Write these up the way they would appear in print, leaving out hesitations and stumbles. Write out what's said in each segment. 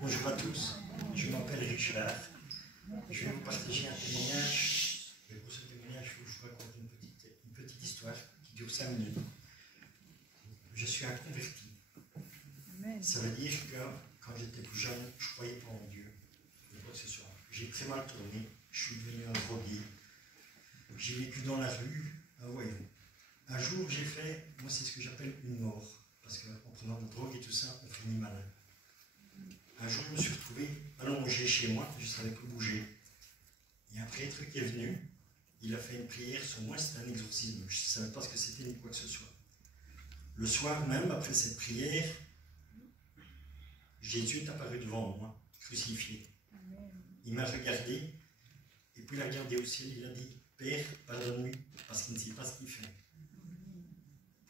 Bonjour à tous, je m'appelle Richard. Je vais vous partager un témoignage. Et pour ce témoignage, je vous raconte une petite histoire qui dure 5 minutes. Je suis un converti. Ça veut dire que quand j'étais plus jeune, je croyais pas en Dieu. Quoi que ce soit. J'ai très mal tourné, je suis devenu un drogué. J'ai vécu dans la rue, un voyou. Un jour, j'ai fait, moi c'est ce que j'appelle une mort. Parce qu'en prenant de la drogue et tout ça, on finit malin. Un jour, je me suis retrouvé allongé chez moi, je ne savais plus bouger. Il y a un prêtre qui est venu, il a fait une prière, sur moi c'était un exorcisme, je ne savais pas ce que c'était ni quoi que ce soit. Le soir même, après cette prière, Jésus est apparu devant moi, crucifié. Il m'a regardé, et puis il a regardé au ciel, il a dit « Père, pardonne-lui, parce qu'il ne sait pas ce qu'il fait. »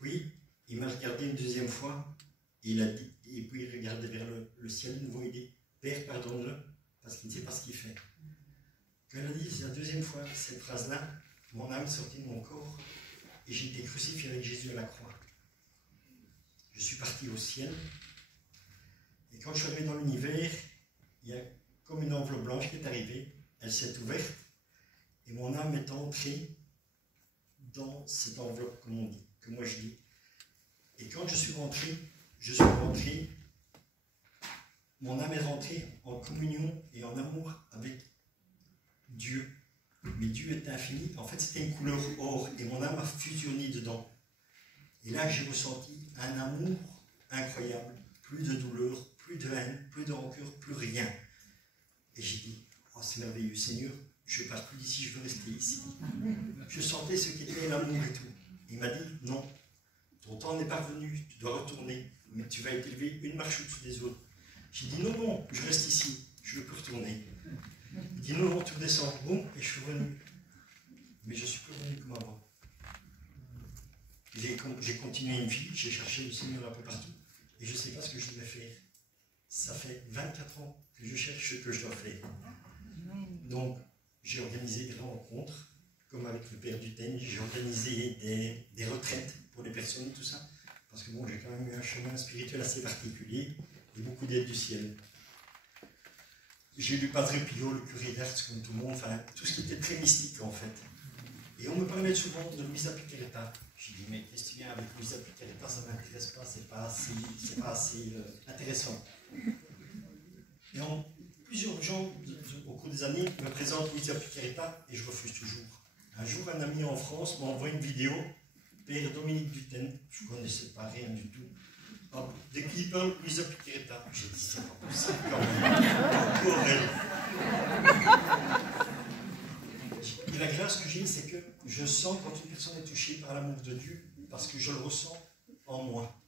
Puis, il m'a regardé une deuxième fois, il a dit, et puis il regardait vers le ciel, une nouveau, il dit « Père, pardonne-le, parce qu'il ne sait pas ce qu'il fait. » Quand il a dit la deuxième fois cette phrase-là, mon âme sortit de mon corps, et j'ai été crucifié avec Jésus à la croix. Je suis parti au ciel, et quand je suis arrivé dans l'univers, il y a comme une enveloppe blanche qui est arrivée, elle s'est ouverte, et mon âme est entrée dans cette enveloppe, comme on dit, que moi je dis. Et quand je suis rentré, mon âme est rentrée en communion et en amour avec Dieu. Mais Dieu est infini. En fait, c'était une couleur or et mon âme a fusionné dedans. Et là, j'ai ressenti un amour incroyable. Plus de douleur, plus de haine, plus de rancœur, plus rien. Et j'ai dit, oh, c'est merveilleux, Seigneur, je ne pars plus d'ici, je veux rester ici. Je sentais ce qu'était l'amour et tout. Il m'a dit, non, ton temps n'est pas venu, tu dois retourner, mais tu vas être élevé une marche au-dessus des autres. J'ai dit, non, non, je reste ici, je ne veux plus retourner. Il dit, non, non, tu redescends. Bon, et je suis revenu. Mais je ne suis plus revenu comme avant. J'ai continué une vie, j'ai cherché le Seigneur un peu partout, et je ne sais pas ce que je devais faire. Ça fait 24 ans que je cherche ce que je dois faire. Donc, j'ai organisé des rencontres, comme avec le Père Duthène, j'ai organisé des retraites pour les personnes, tout ça, parce que bon, j'ai quand même eu un chemin spirituel assez particulier, et beaucoup d'aide du ciel. J'ai lu Padre Pio, le curé d'Ars, comme tout le monde, enfin, tout ce qui était très mystique, en fait. Et on me parlait souvent de Luisa Piccarreta. J'ai dit, mais qu'est-ce que tu viens avec Luisa Piccarreta, ça ne m'intéresse pas, c'est pas assez intéressant. Et plusieurs gens, au cours des années, me présentent Luisa Piccarreta, et je refuse toujours. Un jour, un ami en France m'a envoyé une vidéo, Père Dominique Duthène, je ne connaissais pas rien du tout. Dès qu'il parle, Luisa Piccarreta. J'ai dit, c'est pas possible quand même. Encore elle. Et la grâce que j'ai, c'est que je sens quand une personne est touchée par l'amour de Dieu, parce que je le ressens en moi.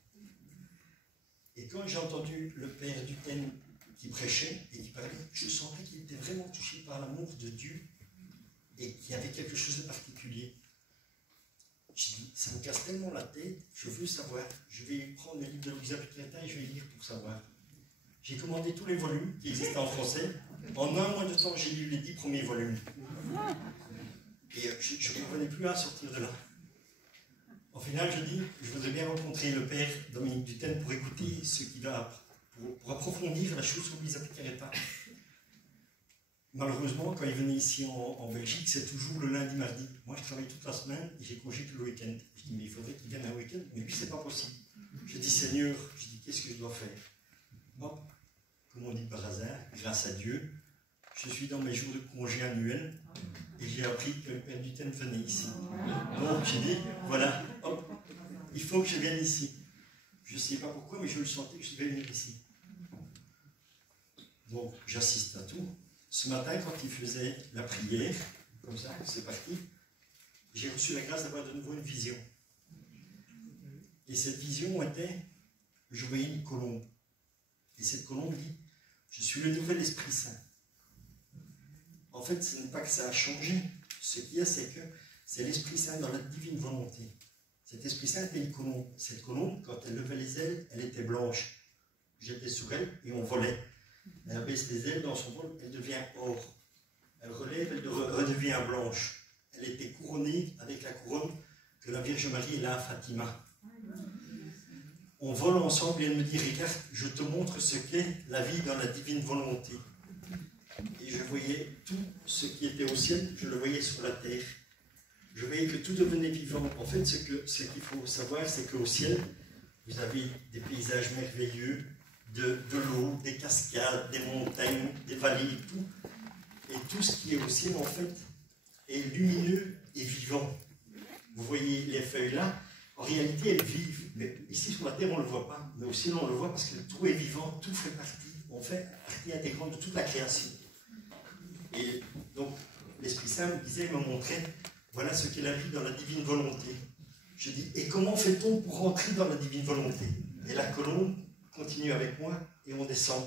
Et quand j'ai entendu le Père Duthène qui prêchait et qui parlait, je sentais qu'il était vraiment touché par l'amour de Dieu et qu'il y avait quelque chose de particulier. J'ai dit, ça me casse tellement la tête, je veux savoir. Je vais prendre le livre de Luisa Piccarreta et je vais lire pour savoir. J'ai commandé tous les volumes qui existent en français. En un mois de temps, j'ai lu les 10 premiers volumes. Et je ne revenais plus à sortir de là. En final, je dis, je voudrais bien rencontrer le Père Dominique Duthène pour écouter ce qu'il a, pour approfondir la chose sur Luisa Piccarreta. Malheureusement, quand il venait ici en Belgique, c'est toujours le lundi, mardi. Moi, je travaille toute la semaine et j'ai congé tout le week-end. Je dis, mais il faudrait qu'il vienne un week-end. Mais lui, c'est pas possible. Je dis, Seigneur, je dis, qu'est-ce que je dois faire? Hop, comme on dit par hasard, grâce à Dieu, je suis dans mes jours de congé annuels et j'ai appris que le Père Duthène venait ici. Donc, j'ai dit, voilà, hop, il faut que je vienne ici. Je ne sais pas pourquoi, mais je le sentais que je devais venir ici. Donc, j'assiste à tout. Ce matin, quand il faisait la prière, comme ça, c'est parti, j'ai reçu la grâce d'avoir de nouveau une vision. Et cette vision était, je voyais une colombe. Et cette colombe dit, je suis le nouvel Esprit Saint. En fait, ce n'est pas que ça a changé. Ce qu'il y a, c'est que c'est l'Esprit Saint dans la divine volonté. Cet Esprit Saint était une colombe. Cette colombe, quand elle levait les ailes, elle était blanche. J'étais sur elle et on volait. Elle baisse les ailes dans son vol, elle devient or. Elle relève, elle redevient blanche. Elle était couronnée avec la couronne que la Vierge Marie est là à Fatima. on vole ensemble et elle me dit, regarde, je te montre ce qu'est la vie dans la divine volonté. Et je voyais tout ce qui était au ciel, je le voyais sur la terre. Je voyais que tout devenait vivant. En fait, ce qu'il faut savoir, c'est qu'au ciel, vous avez des paysages merveilleux, de l'eau, des cascades, des montagnes, des vallées, tout. Et tout ce qui est au ciel, en fait, est lumineux et vivant. Vous voyez les feuilles là, en réalité, elles vivent. Mais ici, sur la terre, on ne le voit pas. Mais au ciel, on le voit parce que tout est vivant, tout fait partie. On fait partie intégrante de toute la création. Et donc, l'Esprit Saint me disait, me montrait, voilà ce qu'est la vie dans la divine volonté. Je dis, et comment fait-on pour rentrer dans la divine volonté? Et la colombe continue avec moi et on descend.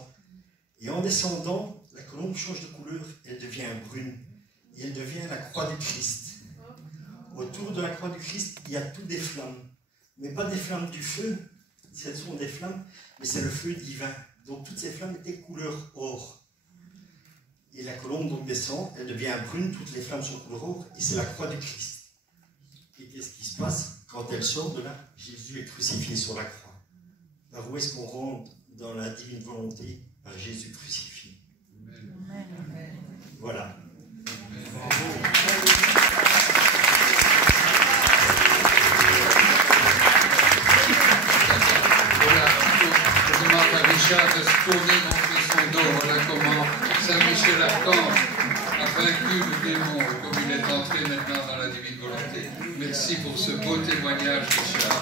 Et en descendant, la colombe change de couleur, elle devient brune. Et elle devient la croix du Christ. Autour de la croix du Christ, il y a toutes des flammes. Mais pas des flammes du feu, ce sont des flammes, mais c'est le feu divin. Donc toutes ces flammes étaient couleur or. Et la colombe donc descend, elle devient brune, toutes les flammes sont couleur or, et c'est la croix du Christ. Et qu'est-ce qui se passe quand elle sort de là? Jésus est crucifié sur la croix. Alors où est-ce qu'on rentre dans la divine volonté? Par Jésus crucifié. Amen. Voilà. Richard de se tourner, montrer son dos. Voilà comment Saint-Michel-Archange a vaincu le démon, comme il est entré maintenant dans la divine volonté. Merci pour ce beau témoignage, Richard.